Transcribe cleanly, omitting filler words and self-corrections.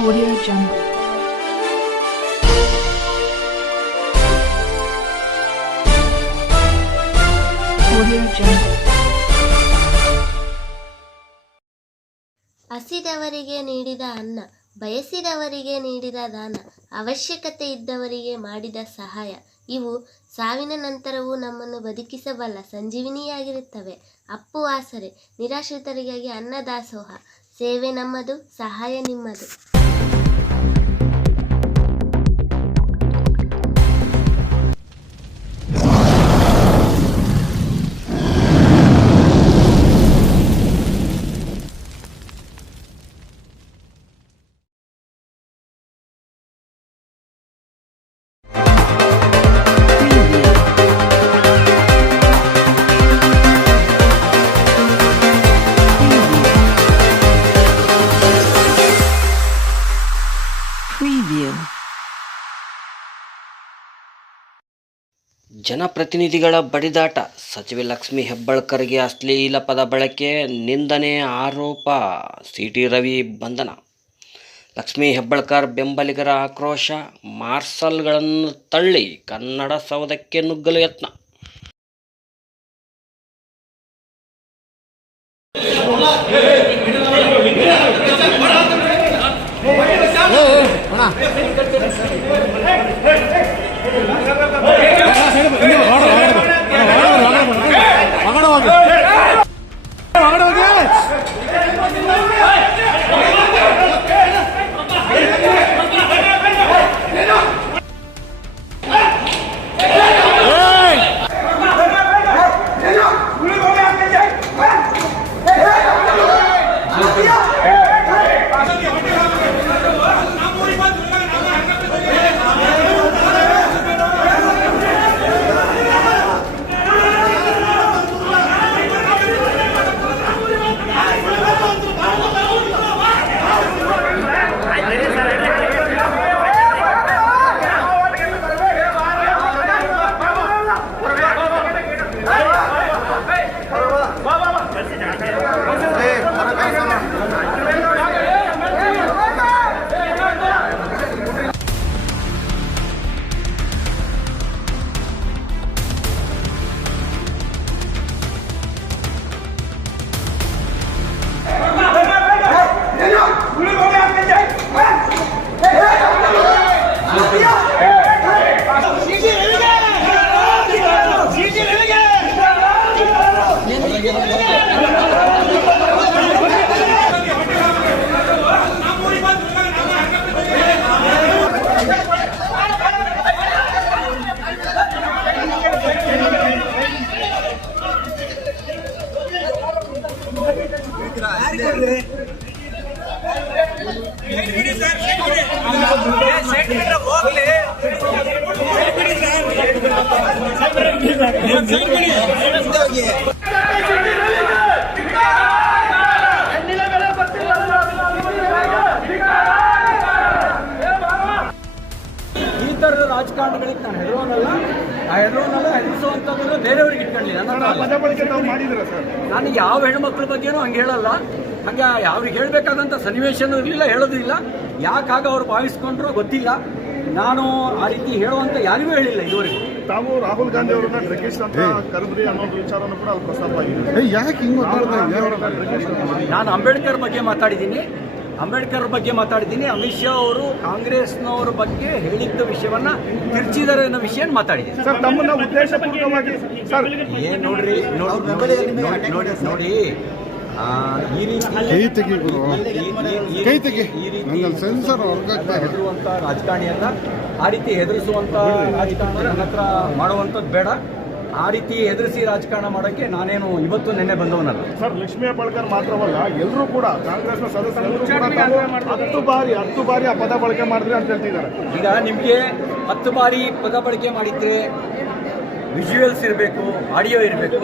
Audio Jungle. Audio Jungle. ಹಸಿದವರಿಗೆ ನೀಡಿದ ಅನ್ನ, ಬಯಸಿದವರಿಗೆ ನೀಡಿದ ದಾನ, ಅವಶ್ಯಕತೆ ಇದ್ದವರಿಗೆ ಮಾಡಿದ ಸಹಾಯ ಇವು ಸಾವಿನ ನಂತರವೂ ನಮ್ಮನ್ನು ಬದುಕಿಸಬಲ್ಲ ಸಂಜೀವಿನಿಯಾಗಿರುತ್ತವೆ. ಅಪ್ಪು ಆಸರೆ, ನಿರಾಶ್ರಿತರಿಗಾಗಿ ಅನ್ನದಾಸೋಹ, ಸೇವೆ ನಮ್ಮದು, ಸಹಾಯ ನಿಮ್ಮದು. ಜನಪ್ರತಿನಿಧಿಗಳ ಬಡಿದಾಟ, ಸಚಿವೆ ಲಕ್ಷ್ಮೀ ಹೆಬ್ಬಾಳ್ಕರ್ಗೆ ಅಶ್ಲೀಲ ಪದ ಬಳಕೆ, ನಿಂದನೆ ಆರೋಪ, ಸಿಟಿ ರವಿ ಬಂಧನ. ಲಕ್ಷ್ಮೀ ಹೆಬ್ಬಾಳ್ಕರ್ ಬೆಂಬಲಿಗರ ಆಕ್ರೋಶ, ಮಾರ್ಷಲ್ಗಳನ್ನು ತಳ್ಳಿ ಕನ್ನಡ ಸೌಧಕ್ಕೆ ನುಗ್ಗಲು ಯತ್ನ. ಈ ಥರದ ರಾಜಕಾರಣಗಳಿಗೆ ನಾನು ಹೆದರೋನಲ್ಲ, ಹೆದರಿಸುವಂಥದ್ದು ಬೇರೆಯವ್ರಿಗೆ ಇಟ್ಕೊಳ್ಳಿ. ನಾನು ಯಾವ ಹೆಣ್ಮಕ್ಳ ಬಗ್ಗೆನೂ ಹಂಗೆ ಹೇಳಲ್ಲ, ಹಂಗೆ ಅವ್ರಿಗೆ ಹೇಳಬೇಕಾದಂಥ ಸನ್ನಿವೇಶನೂ ಇರಲಿಲ್ಲ, ಹೇಳೋದಿಲ್ಲ. ಯಾಕಾಗ ಅವ್ರು ಭಾವಿಸ್ಕೊಂಡ್ರೋ ಗೊತ್ತಿಲ್ಲ. ನಾನು ಆ ರೀತಿ ಹೇಳುವಂತ ಯಾರಿಗೂ ಹೇಳಿಲ್ಲ ಇದುವರೆಗೂ. ತಾವು ರಾಹುಲ್ ಗಾಂಧಿ ಅವರನ್ನ ಡ್ರಗ್ಗಿಸ್ಟ್ ಅಂತ ಕರೆದ್ರಿ ಅನ್ನೋ ವಿಚಾರನೂ ಕೂಡ ಅದು ಪ್ರಸ್ತಾಪ ಆಗಿದೆ. ಯಾಕೆ ಹಿಂಗೆ ನಾನು ಅಂಬೇಡ್ಕರ್ ಬಗ್ಗೆ ಮಾತಾಡಿದ್ದೀನಿ, ಅಮಿತ್ ಶಾ ಅವರು ಕಾಂಗ್ರೆಸ್ನವರ ಬಗ್ಗೆ ಹೇಳಿದ್ದ ವಿಷಯವನ್ನ ತಿರ್ಚಿದ್ದಾರೆ ಅನ್ನೋ ವಿಷಯ ಮಾತಾಡಿದ್ದೀನಿ. ಸರ್, ತಮ್ಮನ್ನ ಉದ್ದೇಶಪೂರ್ವಕವಾಗಿ ಸರ್ ಏನ್ ನೋಡ್ರಿ ನೋಡಿ ಈ ರೀತಿ ಹೆದರುವಂತ ರಾಜಕಾರಣಿಯನ್ನ, ಆ ರೀತಿ ಹೆದರಿಸುವಂತ ರಾಜಕಾರಣ ನನ್ನ ಹತ್ರ ಮಾಡುವಂಥದ್ದು ಬೇಡ. ಆ ರೀತಿ ಎದುರಿಸಿ ರಾಜಕಾರಣ ಮಾಡೋಕ್ಕೆ ನಾನೇನು ಇವತ್ತು ನೆನ್ನೆ ಬಂದವನಲ್ಲ. ಸರ್, ಲಕ್ಷ್ಮೀ ಹೆಬ್ಬಾಳ್ಕರ್ ಮಾತ್ರವಲ್ಲ, ಎಲ್ಲರೂ ಕೂಡ ಕಾಂಗ್ರೆಸ್ನ ಸದಸ್ಯರು 10 ಬಾರಿ ಆ ಪದ ಬಳಕೆ ಮಾಡಿದ್ರೆ ಅಂತ ಹೇಳ್ತಿದ್ದಾರೆ. ಈಗ ನಿಮಗೆ 10 ಬಾರಿ ಪದ ಬಳಕೆ ಮಾಡಿದ್ರೆ ವಿಜುವಲ್ಸ್ ಇರಬೇಕು, ಆಡಿಯೋ ಇರಬೇಕು.